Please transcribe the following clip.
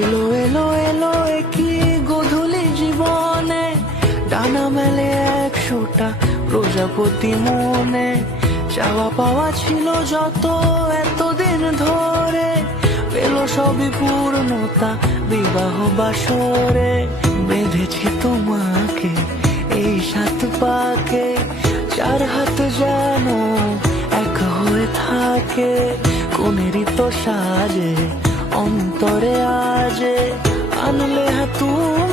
এলো এলো এলো কি গধূলি জীবনে, ডানা মেলে 100টা প্রজাপতি মনে। চাওয়া পাওয়া ছিল যত এতদিন ধরে, পেল সবই পূর্ণতা বিবাহ বাসরে। বেঁধেছি তোমাকে এই 7 পাকে, 4 হাত যেন এক হয়ে থাকে। কোনেরই তো সাজে অন্তরে আজে আনলে তুমি